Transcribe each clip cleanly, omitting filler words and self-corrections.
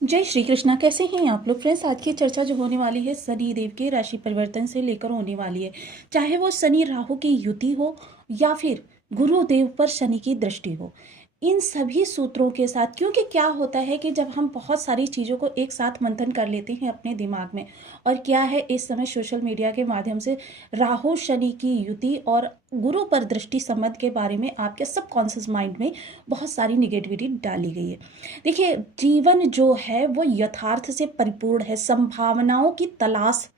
जय श्री कृष्णा। कैसे हैं आप लोग फ्रेंड्स। आज की चर्चा जो होने वाली है शनि देव के राशि परिवर्तन से लेकर होने वाली है। चाहे वो शनि राहु की युति हो या फिर गुरुदेव पर शनि की दृष्टि हो, इन सभी सूत्रों के साथ, क्योंकि क्या होता है कि जब हम बहुत सारी चीज़ों को एक साथ मंथन कर लेते हैं अपने दिमाग में, और क्या है इस समय सोशल मीडिया के माध्यम से राहु शनि की युति और गुरु पर दृष्टि संबंध के बारे में आपके सबकॉन्शियस माइंड में बहुत सारी निगेटिविटी डाली गई है। देखिए, जीवन जो है वो यथार्थ से परिपूर्ण है। संभावनाओं की तलाश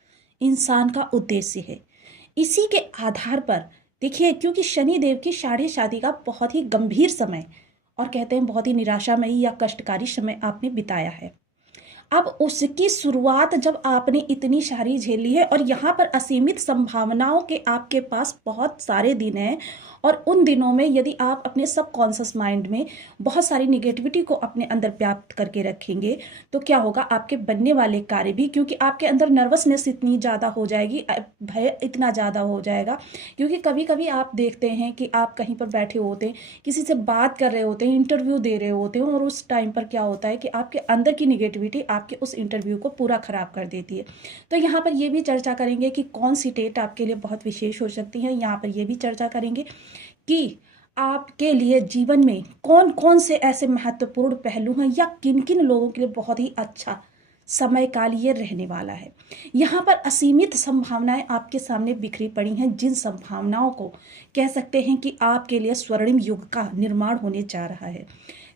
इंसान का उद्देश्य है। इसी के आधार पर देखिए, क्योंकि शनि देव की साढ़े शादी का बहुत ही गंभीर समय और कहते हैं बहुत ही निराशामयी या कष्टकारी समय आपने बिताया है। अब उसकी शुरुआत जब आपने इतनी सारी झेली है और यहाँ पर असीमित संभावनाओं के आपके पास बहुत सारे दिन हैं, और उन दिनों में यदि आप अपने सबकॉन्शियस माइंड में बहुत सारी निगेटिविटी को अपने अंदर व्याप्त करके रखेंगे, तो क्या होगा, आपके बनने वाले कार्य भी, क्योंकि आपके अंदर नर्वसनेस इतनी ज़्यादा हो जाएगी, भय इतना ज़्यादा हो जाएगा। क्योंकि कभी कभी आप देखते हैं कि आप कहीं पर बैठे होते हैं, किसी से बात कर रहे होते हैं, इंटरव्यू दे रहे होते हैं, और उस टाइम पर क्या होता है कि आपके अंदर की निगेटिविटी आपके उस इंटरव्यू को पूरा खराब कर देती है। तो यहाँ पर ये भी चर्चा करेंगे कि कौन सी डेट आपके लिए बहुत विशेष हो सकती है। यहाँ पर ये भी चर्चा करेंगे कि आपके लिए जीवन में कौन कौन से ऐसे महत्वपूर्ण पहलू हैं या किन किन लोगों के लिए बहुत ही अच्छा समय काल ये रहने वाला है। यहाँ पर असीमित संभावनाएं आपके सामने बिखरी पड़ी हैं, जिन संभावनाओं को कह सकते हैं कि आपके लिए स्वर्णिम युग का निर्माण होने जा रहा है।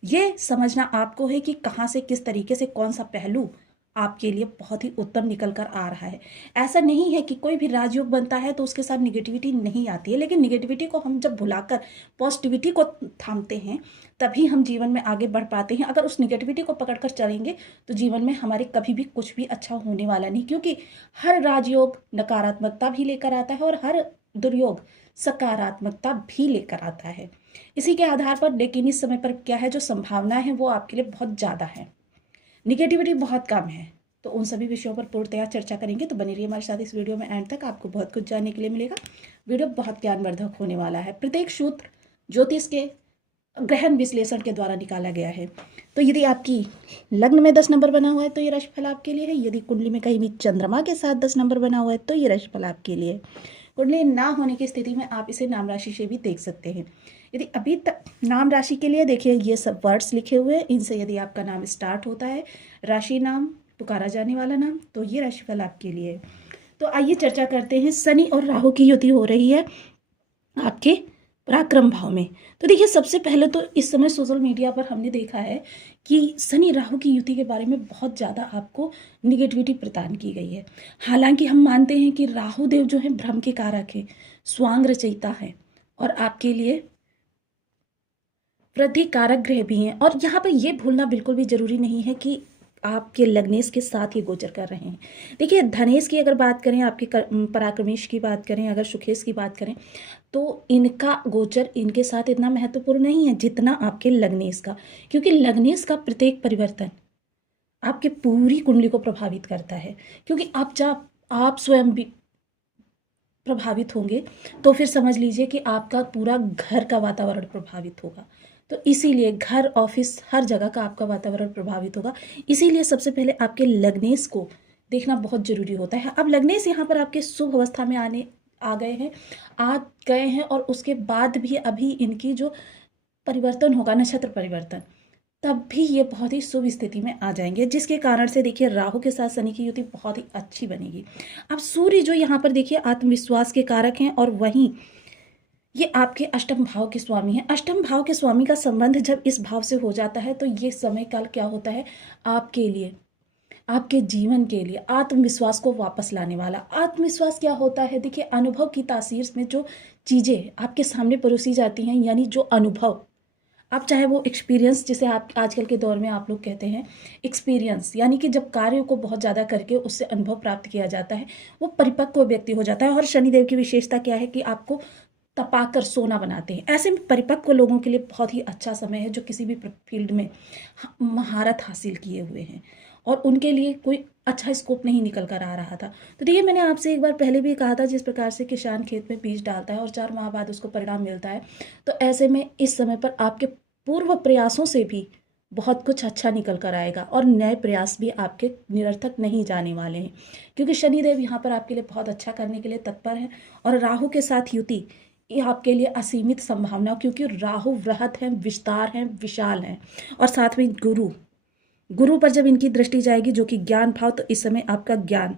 ये समझना आपको है कि कहाँ से किस तरीके से कौन सा पहलू आपके लिए बहुत ही उत्तम निकल कर आ रहा है। ऐसा नहीं है कि कोई भी राजयोग बनता है तो उसके साथ निगेटिविटी नहीं आती है, लेकिन निगेटिविटी को हम जब भुलाकर पॉजिटिविटी को थामते हैं, तभी हम जीवन में आगे बढ़ पाते हैं। अगर उस निगेटिविटी को पकड़कर चलेंगे तो जीवन में हमारे कभी भी कुछ भी अच्छा होने वाला नहीं, क्योंकि हर राजयोग नकारात्मकता भी लेकर आता है और हर दुर्योग सकारात्मकता भी लेकर आता है। इसी के आधार पर, लेकिन इस समय पर क्या है, जो संभावना है वो आपके लिए बहुत ज़्यादा है, निगेटिविटी बहुत कम है। तो उन सभी विषयों पर पूर्णतया चर्चा करेंगे। तो बने रहिए हमारे साथ इस वीडियो में एंड तक, आपको बहुत कुछ जानने के लिए मिलेगा। वीडियो बहुत ज्ञानवर्धक होने वाला है। प्रत्येक सूत्र ज्योतिष के गहन विश्लेषण के द्वारा निकाला गया है। तो यदि आपकी लग्न में 10 नंबर बना हुआ है तो ये राशिफल आपके लिए है। यदि कुंडली में कहीं भी चंद्रमा के साथ 10 नंबर बना हुआ है तो ये राशिफल आपके लिए है। कुंडली ना होने की स्थिति में आप इसे नाम राशि से भी देख सकते हैं। यदि अभी तक नाम राशि के लिए देखिए, ये सब वर्ड्स लिखे हुए हैं, इनसे यदि आपका नाम स्टार्ट होता है, राशि नाम, पुकारा जाने वाला नाम, तो ये राशिफल आपके लिए है। तो आइए चर्चा करते हैं। शनि और राहु की युति हो रही है आपके पराक्रम भाव में। तो देखिए, सबसे पहले तो इस समय सोशल मीडिया पर हमने देखा है कि शनि राहु की युति के बारे में बहुत ज़्यादा आपको निगेटिविटी प्रदान की गई है। हालांकि हम मानते हैं कि राहु देव जो है भ्रम के कारक है, स्वांग रचयिता है, और आपके लिए वृद्धि कारक ग्रह भी हैं। और यहाँ पर ये भूलना बिल्कुल भी जरूरी नहीं है कि आपके लग्नेश के साथ ही गोचर कर रहे हैं। देखिए, धनेश की अगर बात करें, आपके पराक्रमेश की बात करें, अगर सुखेश की बात करें, तो इनका गोचर इनके साथ इतना महत्वपूर्ण नहीं है जितना आपके लग्नेश का, क्योंकि लग्नेश का प्रत्येक परिवर्तन आपके पूरी कुंडली को प्रभावित करता है। क्योंकि आप जब आप स्वयं भी प्रभावित होंगे तो फिर समझ लीजिए कि आपका पूरा घर का वातावरण प्रभावित होगा। तो इसीलिए घर, ऑफिस, हर जगह का आपका वातावरण प्रभावित होगा। इसीलिए सबसे पहले आपके लग्नेश को देखना बहुत जरूरी होता है। अब लग्नेश यहाँ पर आपके शुभ अवस्था में आ गए हैं, और उसके बाद भी अभी इनकी जो परिवर्तन होगा, नक्षत्र परिवर्तन, तब भी ये बहुत ही शुभ स्थिति में आ जाएंगे, जिसके कारण से देखिए राहु के साथ शनि की युति बहुत ही अच्छी बनेगी। अब सूर्य जो यहाँ पर देखिए आत्मविश्वास के कारक हैं, और वहीं ये आपके अष्टम भाव के स्वामी हैं। अष्टम भाव के स्वामी का संबंध जब इस भाव से हो जाता है तो ये समय काल क्या होता है आपके लिए, आपके जीवन के लिए आत्मविश्वास को वापस लाने वाला। आत्मविश्वास क्या होता है, देखिए अनुभव की तासीर में जो चीजें आपके सामने परोसी जाती हैं, यानी जो अनुभव, आप चाहे वो एक्सपीरियंस, जिसे आप आजकल के दौर में आप लोग कहते हैं एक्सपीरियंस, यानी कि जब कार्यों को बहुत ज़्यादा करके उससे अनुभव प्राप्त किया जाता है, वो परिपक्व व्यक्ति हो जाता है। और शनिदेव की विशेषता क्या है कि आपको तपाकर सोना बनाते हैं। ऐसे में परिपक्व लोगों के लिए बहुत ही अच्छा समय है, जो किसी भी फील्ड में महारत हासिल किए हुए हैं, और उनके लिए कोई अच्छा स्कोप नहीं निकल कर आ रहा था। तो देखिए, मैंने आपसे एक बार पहले भी कहा था, जिस प्रकार से किसान खेत में बीज डालता है और 4 माह बाद उसको परिणाम मिलता है, तो ऐसे में इस समय पर आपके पूर्व प्रयासों से भी बहुत कुछ अच्छा निकल कर आएगा और नए प्रयास भी आपके निरर्थक नहीं जाने वाले हैं, क्योंकि शनिदेव यहाँ पर आपके लिए बहुत अच्छा करने के लिए तत्पर है। और राहु के साथ युति ये आपके लिए असीमित संभावना, क्योंकि राहु वृहत है, विस्तार है, विशाल है। और साथ में गुरु गुरु पर जब इनकी दृष्टि जाएगी जो कि ज्ञान भाव, तो इस समय आपका ज्ञान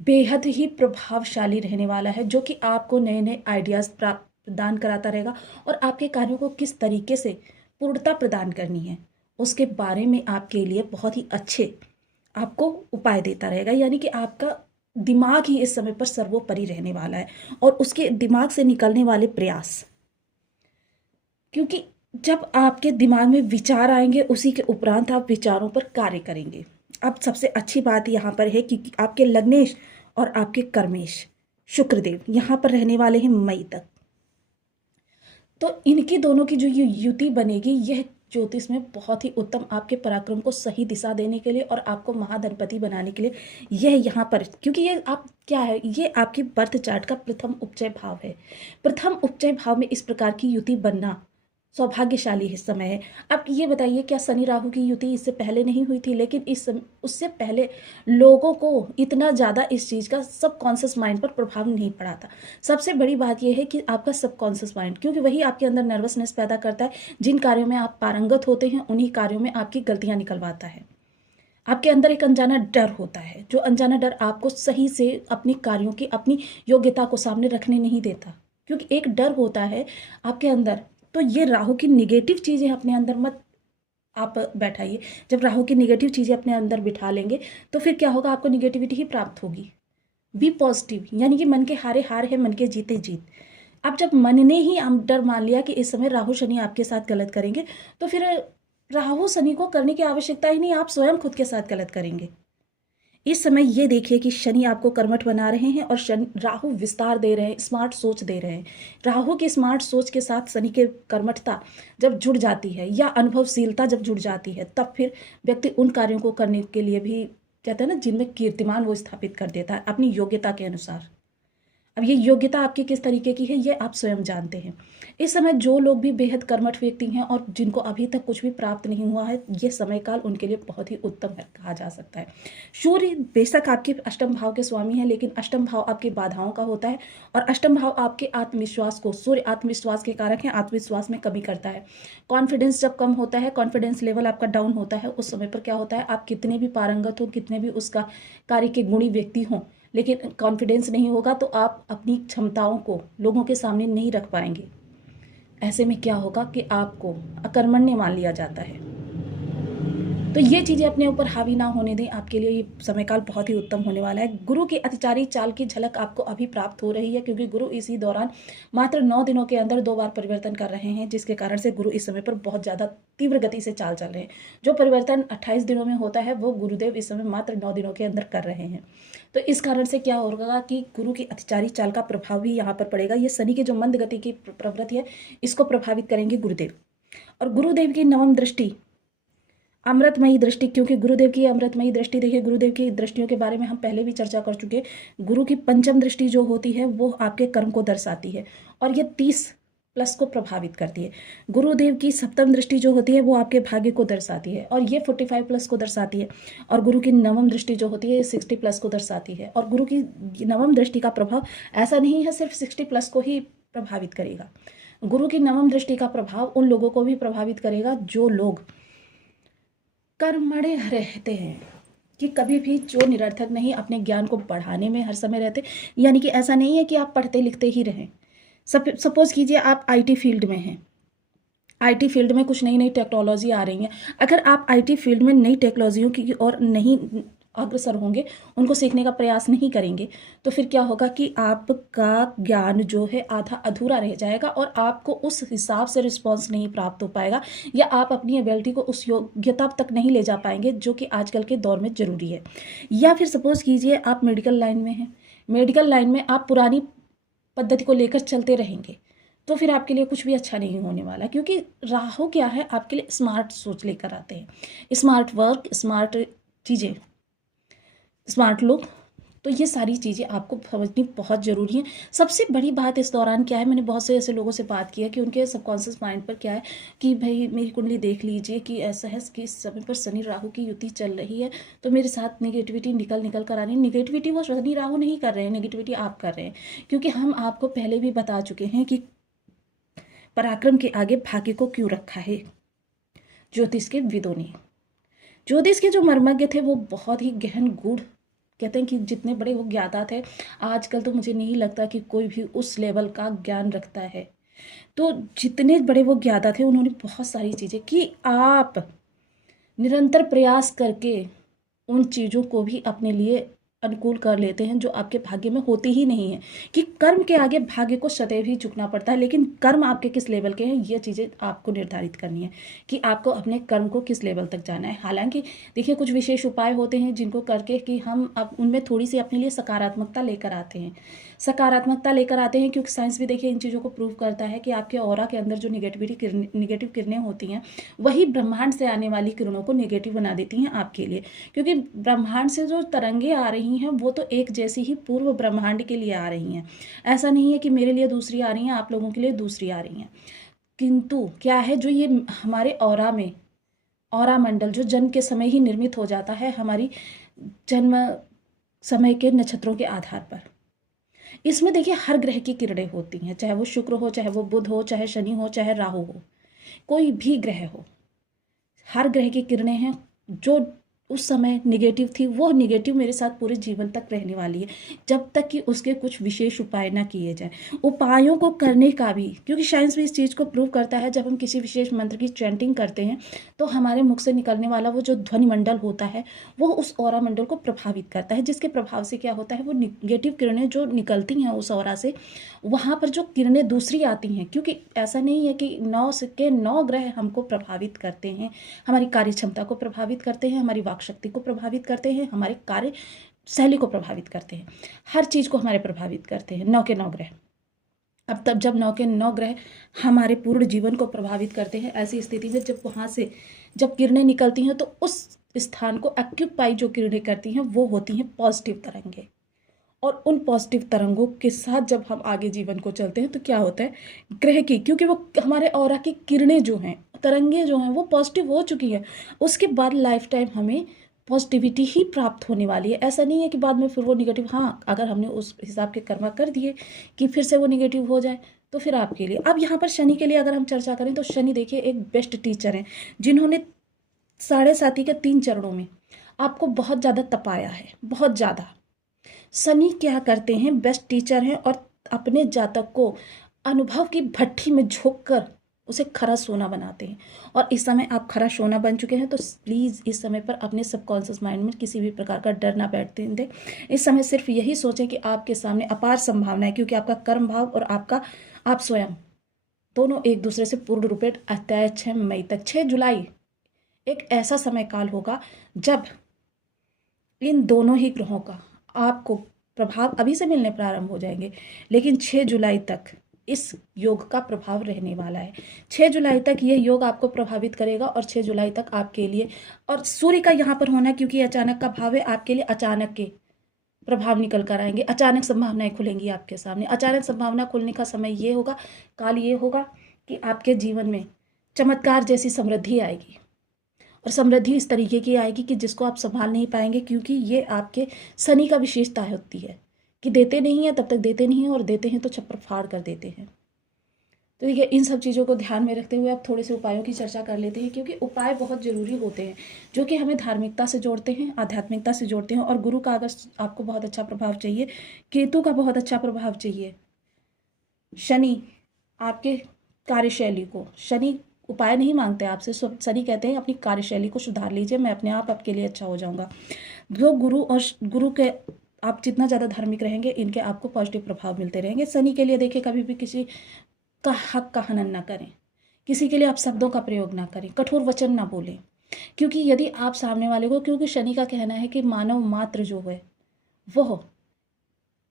बेहद ही प्रभावशाली रहने वाला है, जो कि आपको नए नए आइडियाज प्रदान कराता रहेगा और आपके कार्यों को किस तरीके से पूर्णता प्रदान करनी है उसके बारे में आपके लिए बहुत ही अच्छे आपको उपाय देता रहेगा। यानी कि आपका दिमाग ही इस समय पर सर्वोपरि रहने वाला है और उसके दिमाग से निकलने वाले प्रयास, क्योंकि जब आपके दिमाग में विचार आएंगे उसी के उपरांत आप विचारों पर कार्य करेंगे। अब सबसे अच्छी बात यहाँ पर है कि आपके लग्नेश और आपके कर्मेश शुक्रदेव यहाँ पर रहने वाले हैं मई तक। तो इनकी दोनों की जो ये युति बनेगी, यह ज्योतिष में बहुत ही उत्तम आपके पराक्रम को सही दिशा देने के लिए और आपको महाधनपति बनाने के लिए यह यहाँ पर, क्योंकि ये आप क्या है, ये आपकी बर्थ चार्ट का प्रथम उपचय भाव है। प्रथम उपचय भाव में इस प्रकार की युति बनना सौभाग्यशाली है समय है। अब ये बताइए, क्या शनि राहु की युति इससे पहले नहीं हुई थी? लेकिन उससे पहले लोगों को इतना ज़्यादा इस चीज़ का सबकॉन्शियस माइंड पर प्रभाव नहीं पड़ा था। सबसे बड़ी बात यह है कि आपका सबकॉन्शियस माइंड, क्योंकि वही आपके अंदर नर्वसनेस पैदा करता है। जिन कार्यों में आप पारंगत होते हैं उन्हीं कार्यों में आपकी गलतियाँ निकलवाता है। आपके अंदर एक अनजाना डर होता है, जो अनजाना डर आपको सही से अपने कार्यों की, अपनी योग्यता को सामने रखने नहीं देता, क्योंकि एक डर होता है आपके अंदर। तो ये राहु की निगेटिव चीज़ें अपने अंदर मत आप बैठाइए। जब राहु की निगेटिव चीज़ें अपने अंदर बिठा लेंगे तो फिर क्या होगा, आपको निगेटिविटी ही प्राप्त होगी। बी पॉजिटिव, यानी कि मन के हारे हार है, मन के जीते जीत। अब जब मन ने ही हम डर मान लिया कि इस समय राहु शनि आपके साथ गलत करेंगे, तो फिर राहु शनि को करने की आवश्यकता ही नहीं, आप स्वयं खुद के साथ गलत करेंगे। इस समय ये देखिए कि शनि आपको कर्मठ बना रहे हैं और राहु विस्तार दे रहे हैं, स्मार्ट सोच दे रहे हैं। राहु की स्मार्ट सोच के साथ शनि के कर्मठता जब जुड़ जाती है या अनुभवशीलता जब जुड़ जाती है, तब फिर व्यक्ति उन कार्यों को करने के लिए भी, कहते हैं ना, जिनमें कीर्तिमान वो स्थापित कर देता है अपनी योग्यता के अनुसार। अब ये योग्यता आपकी किस तरीके की है ये आप स्वयं जानते हैं। इस समय जो लोग भी बेहद कर्मठ व्यक्ति हैं और जिनको अभी तक कुछ भी प्राप्त नहीं हुआ है, ये समय काल उनके लिए बहुत ही उत्तम है, कहा जा सकता है। सूर्य बेशक आपके अष्टम भाव के स्वामी हैं, लेकिन अष्टम भाव आपकी बाधाओं का होता है और अष्टम भाव आपके आत्मविश्वास को, सूर्य आत्मविश्वास के कारक है, आत्मविश्वास में कमी करता है। कॉन्फिडेंस जब कम होता है, कॉन्फिडेंस लेवल आपका डाउन होता है, उस समय पर क्या होता है, आप कितने भी पारंगत हो, कितने भी उसका कार्य के गुणी व्यक्ति हों, लेकिन कॉन्फिडेंस नहीं होगा तो आप अपनी क्षमताओं को लोगों के सामने नहीं रख पाएंगे। ऐसे में क्या होगा कि आपको अकर्मण्य मान लिया जाता है। तो ये चीज़ें अपने ऊपर हावी ना होने दें, आपके लिए ये समयकाल बहुत ही उत्तम होने वाला है। गुरु की अतिचारी चाल की झलक आपको अभी प्राप्त हो रही है, क्योंकि गुरु इसी दौरान मात्र 9 दिनों के अंदर 2 बार परिवर्तन कर रहे हैं, जिसके कारण से गुरु इस समय पर बहुत ज़्यादा तीव्र गति से चाल चल रहे हैं। जो परिवर्तन 28 दिनों में होता है वो गुरुदेव इस समय मात्र 9 दिनों के अंदर कर रहे हैं। तो इस कारण से क्या होगा कि गुरु की अतिचारी चाल का प्रभाव भी यहाँ पर पड़ेगा। ये शनि की जो मंद गति की प्रवृत्ति है, इसको प्रभावित करेंगे गुरुदेव। और गुरुदेव की नवम दृष्टि अमृतमयी दृष्टि, क्योंकि गुरुदेव की अमृतमयी दृष्टि, देखिए गुरुदेव की दृष्टियों के बारे में हम पहले भी चर्चा कर चुके हैं। गुरु की पंचम दृष्टि जो होती है वो आपके कर्म को दर्शाती है और ये 30+ को प्रभावित करती है। गुरुदेव की सप्तम दृष्टि जो होती है वो आपके भाग्य को दर्शाती है और ये 45+ को दर्शाती है। और गुरु की नवम दृष्टि जो होती है ये 60+ को दर्शाती है। और गुरु की नवम दृष्टि का प्रभाव ऐसा नहीं है सिर्फ 60+ को ही प्रभावित करेगा। गुरु की नवम दृष्टि का प्रभाव उन लोगों को भी प्रभावित करेगा जो लोग कर्मण्य रहते हैं, कि कभी भी जो निरर्थक नहीं, अपने ज्ञान को बढ़ाने में हर समय रहते। यानी कि ऐसा नहीं है कि आप पढ़ते लिखते ही रहें। सपोज कीजिए आप आईटी फील्ड में हैं, आईटी फील्ड में कुछ नई नई टेक्नोलॉजी आ रही हैं। अगर आप आईटी फील्ड में नई टेक्नोलॉजियों की और नहीं अग्रसर होंगे, उनको सीखने का प्रयास नहीं करेंगे, तो फिर क्या होगा कि आपका ज्ञान जो है आधा अधूरा रह जाएगा और आपको उस हिसाब से रिस्पॉन्स नहीं प्राप्त हो पाएगा, या आप अपनी एबिलिटी को उस योग्यता तक नहीं ले जा पाएंगे जो कि आजकल के दौर में ज़रूरी है। या फिर सपोज कीजिए आप मेडिकल लाइन में हैं, मेडिकल लाइन में आप पुरानी पद्धति को लेकर चलते रहेंगे, तो फिर आपके लिए कुछ भी अच्छा नहीं होने वाला, क्योंकि राहु क्या है, आपके लिए स्मार्ट सोच लेकर आते हैं, स्मार्ट वर्क, स्मार्ट चीज़ें, स्मार्ट लुक, तो ये सारी चीज़ें आपको समझनी बहुत ज़रूरी है। सबसे बड़ी बात इस दौरान क्या है, मैंने बहुत से ऐसे लोगों से बात की है कि उनके सबकॉन्शियस माइंड पर क्या है कि भाई मेरी कुंडली देख लीजिए कि ऐसा है कि इस समय पर शनि राहु की युति चल रही है, तो मेरे साथ नेगेटिविटी निकल निकल कर आ रही है। नेगेटिविटी वो शनि राहु नहीं कर रहे हैं, नेगेटिविटी आप कर रहे हैं, क्योंकि हम आपको पहले भी बता चुके हैं कि पराक्रम के आगे भाग्य को क्यों रखा है। ज्योतिष के विदों ने, ज्योतिष के जो मर्मज्ञ थे वो बहुत ही गहन गूढ़, कहते हैं कि जितने बड़े वो ज्ञाता थे, आजकल तो मुझे नहीं लगता कि कोई भी उस लेवल का ज्ञान रखता है। तो जितने बड़े वो ज्ञाता थे उन्होंने बहुत सारी चीज़ें कि आप निरंतर प्रयास करके उन चीज़ों को भी अपने लिए अनुकूल कर लेते हैं जो आपके भाग्य में होती ही नहीं है, कि कर्म के आगे भाग्य को सदैव ही झुकना पड़ता है। लेकिन कर्म आपके किस लेवल के हैं ये चीज़ें आपको निर्धारित करनी है कि आपको अपने कर्म को किस लेवल तक जाना है। हालांकि देखिए कुछ विशेष उपाय होते हैं जिनको करके कि हम अब उनमें थोड़ी सी अपने लिए सकारात्मकता लेकर आते हैं, क्योंकि साइंस भी देखिए इन चीज़ों को प्रूव करता है कि आपके ऑरा के अंदर जो निगेटिव किरणें होती हैं वही ब्रह्मांड से आने वाली किरणों को नेगेटिव बना देती हैं आपके लिए, क्योंकि ब्रह्मांड से जो तरंगे आ रही हैं वो तो एक जैसी ही पूर्व ब्रह्मांड के लिए आ रही हैं। ऐसा नहीं है कि मेरे लिए दूसरी आ रही हैं, आप लोगों के लिए दूसरी आ रही हैं। किंतु क्या है, जो ये हमारे ऑरा में, ऑरा मंडल जो जन्म के समय ही निर्मित हो जाता है हमारी जन्म समय के नक्षत्रों के आधार पर, इसमें देखिए हर ग्रह की किरणें होती हैं, चाहे वो शुक्र हो, चाहे वो बुध हो, चाहे शनि हो, चाहे राहु हो, कोई भी ग्रह हो, हर ग्रह की किरणें हैं। जो उस समय निगेटिव थी वो निगेटिव मेरे साथ पूरे जीवन तक रहने वाली है, जब तक कि उसके कुछ विशेष उपाय ना किए जाएं। उपायों को करने का भी, क्योंकि साइंस भी इस चीज़ को प्रूव करता है, जब हम किसी विशेष मंत्र की चैंटिंग करते हैं तो हमारे मुख से निकलने वाला वो जो ध्वनि मंडल होता है वो उस ऑरा मंडल को प्रभावित करता है, जिसके प्रभाव से क्या होता है, वो निगेटिव किरणें जो निकलती हैं उस ऑरा से, वहाँ पर जो किरणें दूसरी आती हैं, क्योंकि ऐसा नहीं है कि 9 ग्रह हमको प्रभावित करते हैं, हमारी कार्य क्षमता को प्रभावित करते हैं, हमारी वाक शक्ति को प्रभावित करते हैं, हमारे कार्य शैली को प्रभावित करते हैं, हर चीज़ को हमारे प्रभावित करते हैं 9 ग्रह। अब तब जब 9 ग्रह हमारे पूर्ण जीवन को प्रभावित करते हैं, ऐसी स्थिति में जब वहाँ से जब किरणें निकलती हैं तो उस स्थान को ऑक्यूपाई जो किरणें करती हैं वो होती हैं पॉजिटिव तरंगे। और उन पॉजिटिव तरंगों के साथ जब हम आगे जीवन को चलते हैं तो क्या होता है, ग्रह की, क्योंकि वो हमारे ऑरा की किरणें जो हैं, तरंगे जो हैं वो पॉजिटिव हो चुकी है, उसके बाद लाइफ टाइम हमें पॉजिटिविटी ही प्राप्त होने वाली है। ऐसा नहीं है कि बाद में फिर वो निगेटिव, हाँ अगर हमने उस हिसाब के कर्म कर दिए कि फिर से वो निगेटिव हो जाए तो फिर आपके लिए। अब यहाँ पर शनि के लिए अगर हम चर्चा करें तो शनि देखिए एक बेस्ट टीचर हैं, जिन्होंने 7.5 के 3 चरणों में आपको बहुत ज़्यादा तपाया है, बहुत ज़्यादा। शनि क्या करते हैं, बेस्ट टीचर हैं और अपने जातक को अनुभव की भट्ठी में झोंक कर उसे खरा सोना बनाते हैं। और इस समय आप खरा सोना बन चुके हैं, तो प्लीज़ इस समय पर अपने सबकॉन्शियस माइंड में किसी भी प्रकार का डर ना बैठते दें। इस समय सिर्फ यही सोचें कि आपके सामने अपार संभावना है, क्योंकि आपका कर्म भाव और आप स्वयं दोनों एक दूसरे से पूर्ण रूपे अटैच हैं। मई तक 6 जुलाई एक ऐसा समय काल होगा जब इन दोनों ही ग्रहों का आपको प्रभाव अभी से मिलने प्रारंभ हो जाएंगे, लेकिन 6 जुलाई तक इस योग का प्रभाव रहने वाला है। 6 जुलाई तक ये योग आपको प्रभावित करेगा और 6 जुलाई तक आपके लिए, और सूर्य का यहाँ पर होना क्योंकि अचानक का भाव है, आपके लिए अचानक के प्रभाव निकल कर आएंगे, अचानक संभावनाएं खुलेंगी आपके सामने। अचानक संभावना खुलने का समय ये होगा, काल ये होगा कि आपके जीवन में चमत्कार जैसी समृद्धि आएगी, और समृद्धि इस तरीके की आएगी कि जिसको आप संभाल नहीं पाएंगे, क्योंकि ये आपके शनि का विशेषता होती है कि देते नहीं हैं तब तक देते नहीं हैं, और देते हैं तो छप्पर फाड़ कर देते हैं। तो देखिए इन सब चीज़ों को ध्यान में रखते हुए आप थोड़े से उपायों की चर्चा कर लेते हैं, क्योंकि उपाय बहुत ज़रूरी होते हैं जो कि हमें धार्मिकता से जोड़ते हैं, आध्यात्मिकता से जोड़ते हैं। और गुरु का अगर आपको बहुत अच्छा प्रभाव चाहिए, केतु का बहुत अच्छा प्रभाव चाहिए, शनि आपके कार्यशैली को, शनि उपाय नहीं मांगते आपसे, शनि कहते हैं अपनी कार्यशैली को सुधार लीजिए, मैं अपने आप आपके लिए अच्छा हो जाऊंगा। जो गुरु के आप जितना ज़्यादा धार्मिक रहेंगे, इनके आपको पॉजिटिव प्रभाव मिलते रहेंगे। शनि के लिए देखिए कभी भी किसी का हक का हनन ना करें, किसी के लिए आप शब्दों का प्रयोग ना करें, कठोर वचन ना बोलें, क्योंकि यदि आप सामने वाले को, क्योंकि शनि का कहना है कि मानव मात्र जो है वो,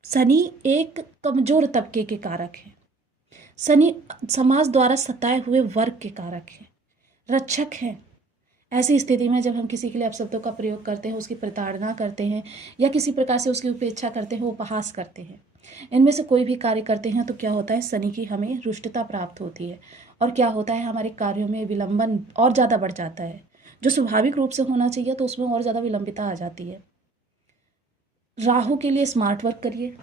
शनि एक कमजोर तबके के कारक है, शनि समाज द्वारा सताए हुए वर्ग के कारक हैं, रक्षक हैं। ऐसी स्थिति में जब हम किसी के लिए अपशब्दों का प्रयोग करते हैं, उसकी प्रताड़ना करते हैं या किसी प्रकार से उसकी उपेक्षा करते हैं, उपहास करते हैं, इनमें से कोई भी कार्य करते हैं तो क्या होता है, शनि की हमें रुष्टता प्राप्त होती है। और क्या होता है, हमारे कार्यों में विलंबन और ज़्यादा बढ़ जाता है। जो स्वाभाविक रूप से होना चाहिए तो उसमें और ज़्यादा विलंबिता आ जाती है। राहु के लिए स्मार्ट वर्क करिए,